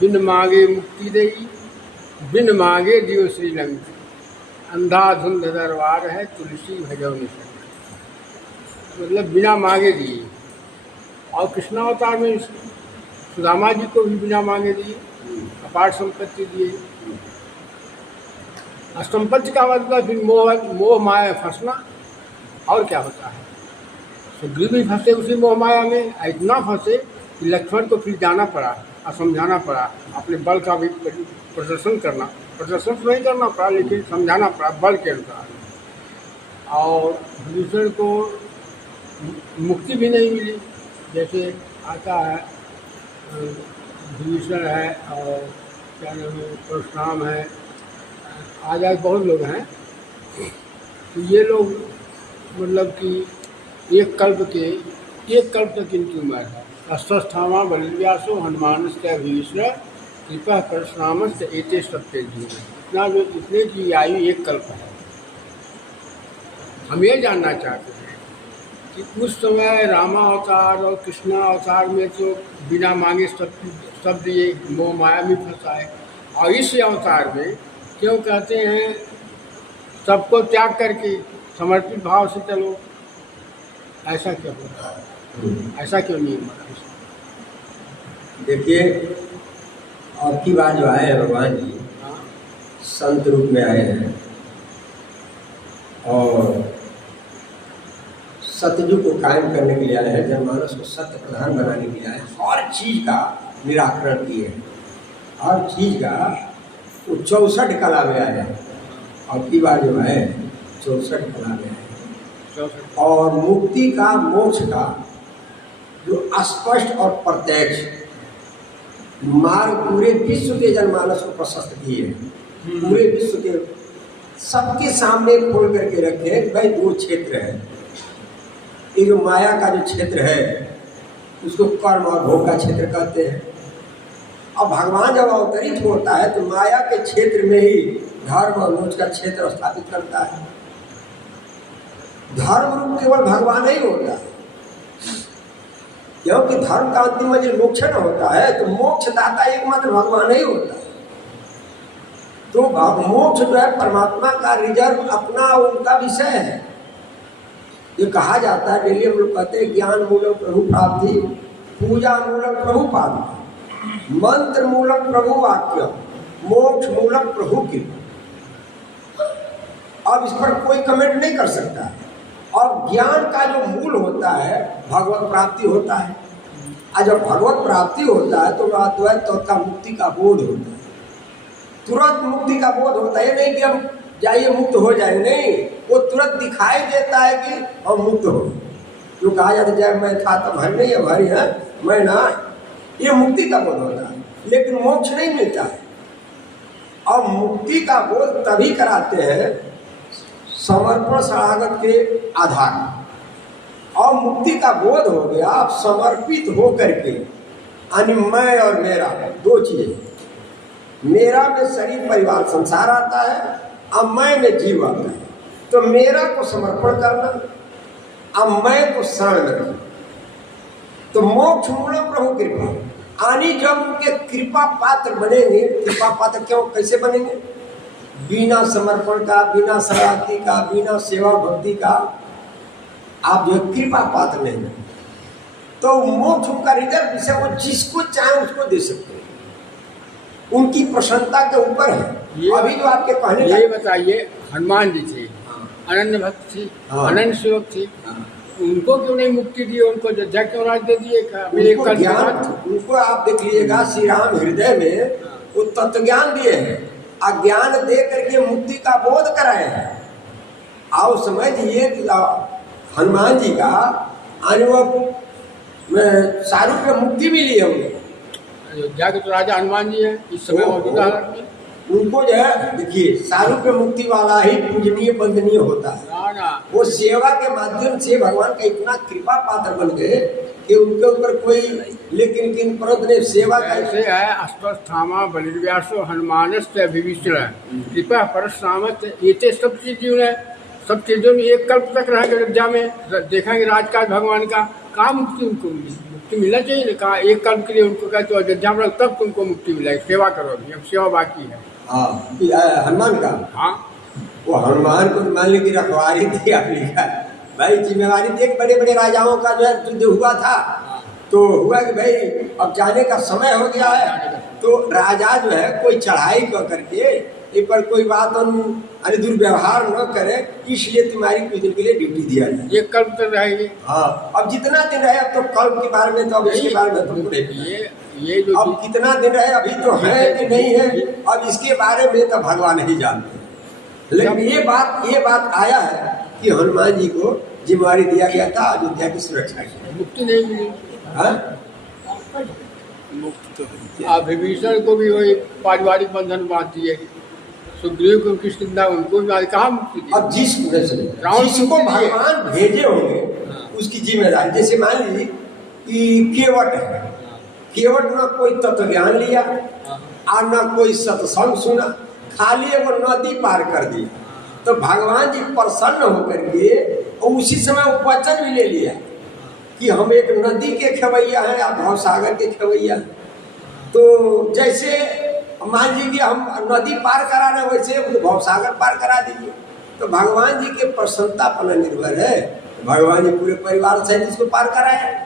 बिन मांगे मुक्ति दई, बिन मांगे दियो श्रीलंक। अंधाधुंध दरबार है, तुलसी भजो निशंक। मतलब बिना मांगे दिए। और कृष्णावतार में सुदामा जी को भी बिना मांगे दिए, अपार संपत्ति दिए। संपत्ति का मतलब फिर मोह माया फंसना, और क्या होता है। सुग्रीव भी फंसे उसी मोह माया में, इतना फंसे कि लक्ष्मण को फिर जाना पड़ा और समझाना पड़ा, अपने बल का भी प्रदर्शन तो नहीं करना पड़ा, लेकिन समझाना पड़ा बल के अनुसार। और विभीषण को मुक्ति भी नहीं मिली। जैसे आता है विभीषण है और क्या नाम है, परशुराम है, आज बहुत लोग हैं। तो ये लोग मतलब कि एक कल्प तक इनकी उम्र है। अश्वस्थामा बलिव्यासो हनुमानस्य भीष्म कृपा परशुरामस्य एते सत्य जीवन। इतने की आयु एक कल्प है। हम ये जानना चाहते हैं कि उस समय रामावतार और कृष्णावतार में तो बिना मांगे सब दिए, मोह माया में फंसाए। और इस अवतार में क्यों कहते हैं सबको त्याग करके समर्पित भाव से चलो, ऐसा क्यों होता है? ऐसा क्यों नहीं बना? देखिए, आपकी बात जो आए हैं भगवान जी संत रूप में आए हैं और सतयुग को कायम करने के लिए आए हैं, जनमानस को सत्य प्रधान बनाने के लिए आए हैं। हर चीज का निराकरण किए, हर चीज का 64 कला में आए हैं। आपकी बात जो है 64 कला में है। और मुक्ति का, मोक्ष का जो स्पष्ट और प्रत्यक्ष मार्ग पूरे विश्व के जनमानस को प्रशस्त किए। पूरे विश्व के सबके सामने खोल करके रखे भाई 2 क्षेत्र है। ये जो माया का जो क्षेत्र है उसको कर्म और भोग का क्षेत्र कहते हैं। अब भगवान जब अवतरित होता है तो माया के क्षेत्र में ही धर्म और मोक्ष का क्षेत्र स्थापित करता है। धर्म रूप केवल भगवान ही होता है, क्योंकि धर्म का अंतिम मंजिल मोक्ष न होता है, तो मोक्ष दाता एकमात्र भगवान ही होता है। तो मोक्ष जो है परमात्मा का रिजर्व, अपना उनका विषय है। ये कहा जाता है, डेली हम लोग कहते हैं ज्ञान मूलक प्रभु प्राप्ति, पूजा मूलक प्रभु पाद, मंत्र मूलक प्रभु वाक्य, मोक्ष मूलक प्रभु की। अब इस पर कोई कमेंट नहीं कर सकता। और ज्ञान का जो मूल होता है भगवत प्राप्ति होता है। और जब भगवत प्राप्ति होता है तो अद्वैत तत्व का मुक्ति का बोध होता है। तुरंत मुक्ति का बोध होता है, नहीं कि हम जाइए मुक्त हो जाए, नहीं, वो तुरंत दिखाई देता है कि हम मुक्त हो। जो कहा जाता है जब मैं था तब हर नहीं, अब हरी है मैं ना, ये मुक्ति का बोध होता है। लेकिन मोक्ष नहीं मिलता है। और मुक्ति का बोध तभी कराते हैं समर्पण शरणागत के आधार। और मुक्ति का बोध हो गया आप समर्पित हो करके, यानी मैं और मेरा 2 चीजें। मेरा में शरीर परिवार संसार आता है, अब मैं में जीव आता है। तो मेरा को समर्पण करना, अब मैं को शरण में रखना। तो मोक्ष मूलक प्रभु कृपा, यानी जब उनके कृपा पात्र बनेंगे। कृपा पात्र क्यों, कैसे बनेंगे? बिना समर्पण का, बिना शरणागति का, बिना सेवा भक्ति का आप जो कृपा पात्र नहीं है। तो मोक्ष का रिजर्व विषय, वो जिसको चाहे उसको दे सकते हैं, उनकी प्रसन्नता के ऊपर है। अभी जो आपके कहने ये बताइए, हनुमान जी थे, अनन्य भक्त थी, अनन्य सेवक थी, उनको क्यों नहीं मुक्ति दी? उनको जज्जा क्यों राज दे दिए? उनको आप देख लीजिएगा, श्री राम हृदय में वो तत्व ज्ञान दिए हैं, अज्ञान दे करके मुक्ति का बोध कराए हैं। आओ समझिए हनुमान जी का अनुभव में शाहरुख में मुक्ति मिली है उन्हें। अयोध्या के तो राजा हनुमान जी हैं इस समय मौजूदा हालत में। उनको जो है देखिए, शाहरुख में मुक्ति वाला ही पूजनीय वंदनीय होता है। वो सेवा के माध्यम से भगवान का इतना कृपा पात्र बन गए कि उनके ऊपर कोई लेकिन परंतु ने सेवा कैसे है। अश्वस्थामा बलिव्यासो हनुमानस्य विभीषण कृपा परशुरामस्य ये सब चीजों में एक कल्प तक रहेंगे अयोध्या में, देखेंगे राजकाज भगवान का। कहाँ मुक्ति उनको मिली? मुक्ति मिलना चाहिए ना, कहा एक कर्म के लिए उनको कहते हो अयोध्या में तब तुमको मुक्ति मिलेगी, सेवा करो, अभी अब सेवा बाकी है। हाँ, हनुमान का, हाँ, वो हनुमान को मान ली कि रखवारी थी अपनी का, भाई जिम्मेवारी थी। एक बड़े बड़े राजाओं का जो है युद्ध हुआ था, तो हुआ कि भाई अब जाने का समय हो गया है, तो राजा जो है कोई चढ़ाई कर करके इन पर कोई बात अरे दुर्व्यवहार न करे, इसलिए तुम्हारी कुछ दिन के लिए ड्यूटी दिया जाए। ये कल्प तो रहेगी। हाँ, अब जितना दिन रहे, अब तो कल्प के बारे में तो अब इसके बारे में तो ये जो अब कितना दिन रहे अभी तो है कि नहीं है, अब इसके बारे में तो भगवान नहीं जानते। लेकिन ये बात आया है कि हनुमान जी को जिम्मेवारी दिया गया था अयोध्या की सुरक्षा की। मुक्ति नहीं मिली। हाँ? विभीषण को भी वही पारिवारिक बंधन बांध दिए, सुग्रीव को किसकिंदा उनको भी कहाँ मुक्ति दी? अब जिसको भगवान भेजे होंगे उसकी जिम्मेदारी, जैसे मान लीजिए कि केवट है, केवट न कोई तत्व ज्ञान लिया और न कोई सत्संग सुना, खाली एगो नदी पार कर दिया, तो भगवान जी प्रसन्न होकर के और उसी समय वचन भी ले लिया कि हम एक नदी के खेवैया हैं या भव सागर के खेवैया हैं। तो जैसे मान लीजिए हम नदी पार कराना, वैसे भव सागर पार करा दीजिए। तो भगवान जी के प्रसन्नता पर निर्भर है, भगवान जी पूरे परिवार सहित इसको पार कराए।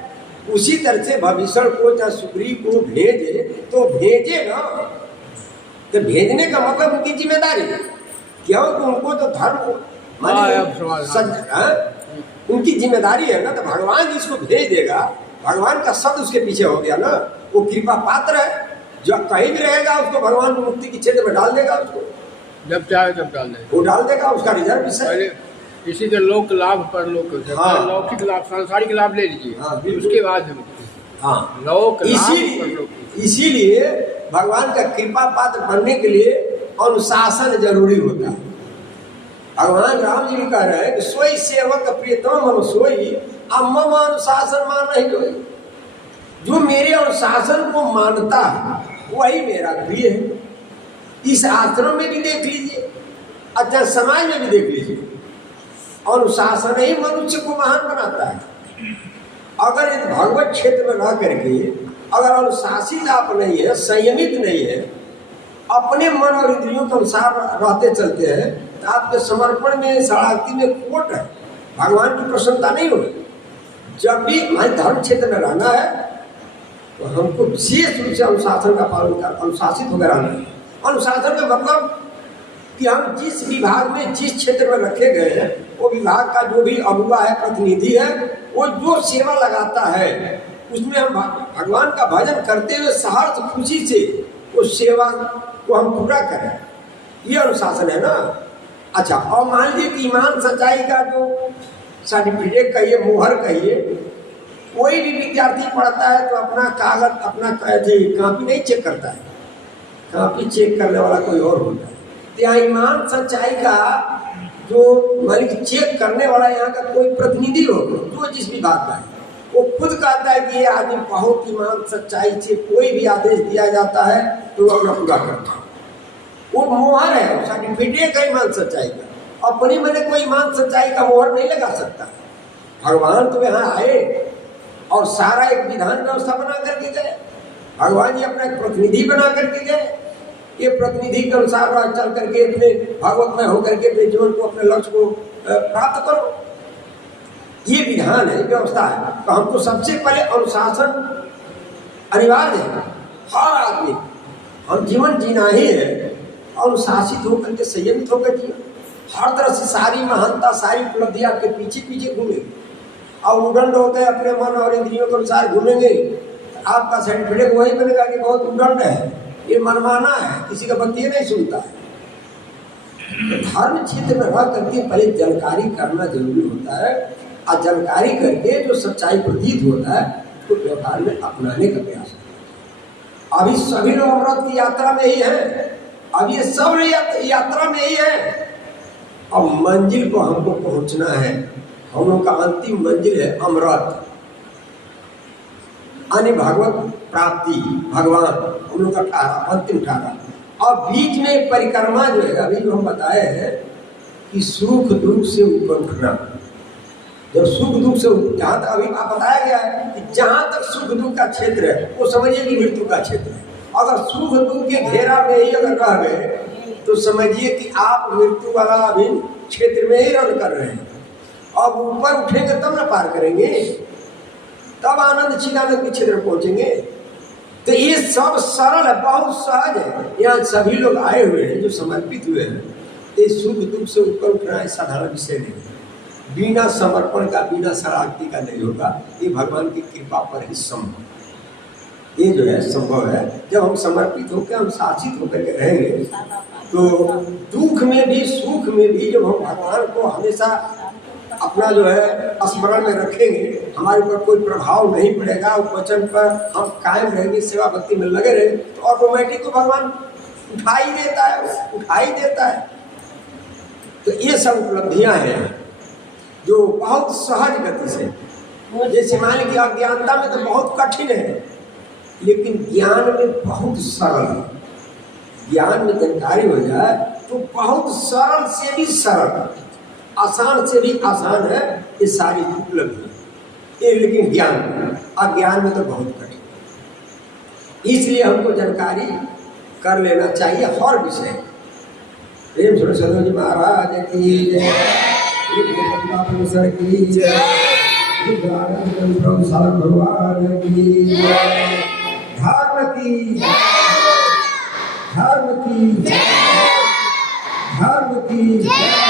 उसी तरह से विभीषण को या सुग्रीव को भेजे तो भेजे ना, तो भेजने का मतलब उनकी जिम्मेदारी है, क्योंकि उनको तो धर्म उनकी जिम्मेदारी है ना, तो भगवान जी इसको भेज देगा, भगवान का शब्द उसके पीछे हो गया ना, वो कृपा पात्र है, जो कहीं भी रहेगा उसको भगवान मुक्ति के क्षेत्र में डाल देगा, उसको जब चाहे तब डाल देगा, वो डाल देगा, उसका रिजर्व विषय। किसी के लोक लाभ पर लोक, हाँ, लौकिक लाभ सांसारिक लाभ ले लीजिए, हाँ, उसके बाद हाँ, लोक इसीलिए भगवान का कृपा पात्र बनने के लिए अनुशासन जरूरी होता है। भगवान राम जी कह रहे हैं कि सोई सेवक प्रियतम मन सोई मम अनुशासन मान नहीं कोई, जो मेरे अनुशासन को मानता है वही मेरा प्रिय है। इस आश्रम में भी देख लीजिए, अच्छा समाज में भी देख लीजिए, अनुशासन ही मनुष्य को महान बनाता है। अगर इस भगवत क्षेत्र में रह करके अगर अनुशासित आप नहीं है, संयमित नहीं है, अपने मन और इंद्रियों के अनुसार रहते चलते हैं, तो आपके समर्पण में शरणागति में खोट है, भगवान की प्रसन्नता नहीं होगी। जब भी हमारे धर्म क्षेत्र में रहना है तो हमको विशेष रूप से अनुशासन का पालन कर, अनुशासित होकर रहना है। अनुशासन का मतलब कि हम जिस विभाग में जिस क्षेत्र में रखे गए हैं, वो विभाग का जो भी अगुवा है, प्रतिनिधि है, वो जो सेवा लगाता है उसमें हम भगवान का भजन करते हुए सहर्ष खुशी से उस सेवा को हम पूरा करें, ये अनुशासन है ना। अच्छा, और मान लीजिए कि ईमान सच्चाई का जो सर्टिफिकेट कहिए, मोहर कहिए, कोई भी विद्यार्थी पढ़ता है तो अपना कागज, अपना कॉपी नहीं चेक करता है, कॉपी चेक करने वाला कोई और होता है। तो यहाँ ईमान सच्चाई का जो मालिक चेक करने वाला यहाँ का कोई प्रतिनिधि हो, जो जिस विभाग का है, वो खुद कहता है कि ये आदमी बहुत ईमान सच्चाई से कोई भी आदेश दिया जाता है तो वो अपना पूरा करता है। वो मोहर है, सर्टिफिकेट है ईमान सच्चाई का। अपनी मैंने कोई ईमान सच्चाई का मोहर नहीं लगा सकता। भगवान तो यहाँ आए और सारा एक विधान व्यवस्था बना करके गए, भगवान जी अपना एक प्रतिनिधि बना करके गए, ये प्रतिनिधि के अनुसार चल करके अपने भागवतमय होकर के अपने जीवन को, अपने लक्ष्य को प्राप्त करो, ये विधान है, व्यवस्था है। तो हमको सबसे पहले अनुशासन अनिवार्य है, हर आदमी, हम जीवन जीना ही है, अनुशासित होकर के, संयमित होकर जिए। हर तरह से सारी महानता, सारी उपलब्धि आपके पीछे पीछे घूमेगी, और उदंड होकर अपने मन और इंद्रियों के अनुसार घूमेंगे, आपका सर्टिफिकेट वही बनेगा कि बहुत उदंड है, ये मनमाना है, किसी का बत्ती नहीं सुनता है। धर्म क्षेत्र में रह करके पहले जानकारी करना जरूरी होता है, और जानकारी करके जो सच्चाई प्रतीत होता है तो व्यवहार में अपनाने का प्रयास करना। अभी सभी लोग अमृत की यात्रा में ही है, अब ये सब यात्रा में ही है। अब मंजिल को हमको पहुंचना है, हम लोग का अंतिम मंजिल है अमृत, यानी भगवत प्राप्ति, भगवान हम लोग का ठहरा, अंतिम ठहरा। और बीच में परिक्रमा जो है, अभी जो हम बताए हैं कि सुख दुख से ऊपर उठना, जब सुख दुख से, जहाँ तक अभी आप बताया गया है कि जहाँ तक सुख दुख का क्षेत्र है वो समझिए कि मृत्यु का क्षेत्र है। अगर सुख दुख के घेरा में ही अगर रह गए तो समझिए कि आप मृत्यु वाला अभी क्षेत्र में ही रन कर रहे हैं। अब ऊपर उठेंगे तब ना पार करेंगे, तब आनंद चिदानंद के क्षेत्र पहुंचेंगे। तो ये सब सरल है, बहुत सहज है। यहाँ सभी लोग आए हुए हैं जो समर्पित हुए हैं। ये सुख दुख से ऊपर उठना है साधारण विषय नहीं, बिना समर्पण का, बिना शरारती का नहीं होगा। ये भगवान की कृपा पर ही संभव, ये जो है संभव है। जब हम समर्पित होकर, हम शासित होकर के रहेंगे तो दुख में भी सुख में भी जब हम भगवान को हमेशा अपना जो है स्मरण में रखेंगे, हमारे ऊपर कोई प्रभाव नहीं पड़ेगा, उस वचन पर हम कायम रहेंगे, सेवा भक्ति में लगे रहेंगे, तो ऑटोमेटिक तो भगवान उठा ही देता है, उठा ही देता है। तो ये सब उपलब्धियां हैं जो बहुत सहज गति से, जैसे मान लीजिए अज्ञानता में तो बहुत कठिन है, लेकिन ज्ञान में बहुत सरल है। ज्ञान में जानकारी हो जाए तो बहुत सरल से भी सरल, आसान से भी आसान है ये सारी उपलब्धि। ये लेकिन ज्ञान, अज्ञान में तो बहुत कठिन। इसलिए हमको जानकारी कर लेना चाहिए हर विषय। प्रेम सुनो सदो जी महाराज की जय, की जय, भगवान की जय, धर्म की जय, धर्म की जय, धर्म की जय।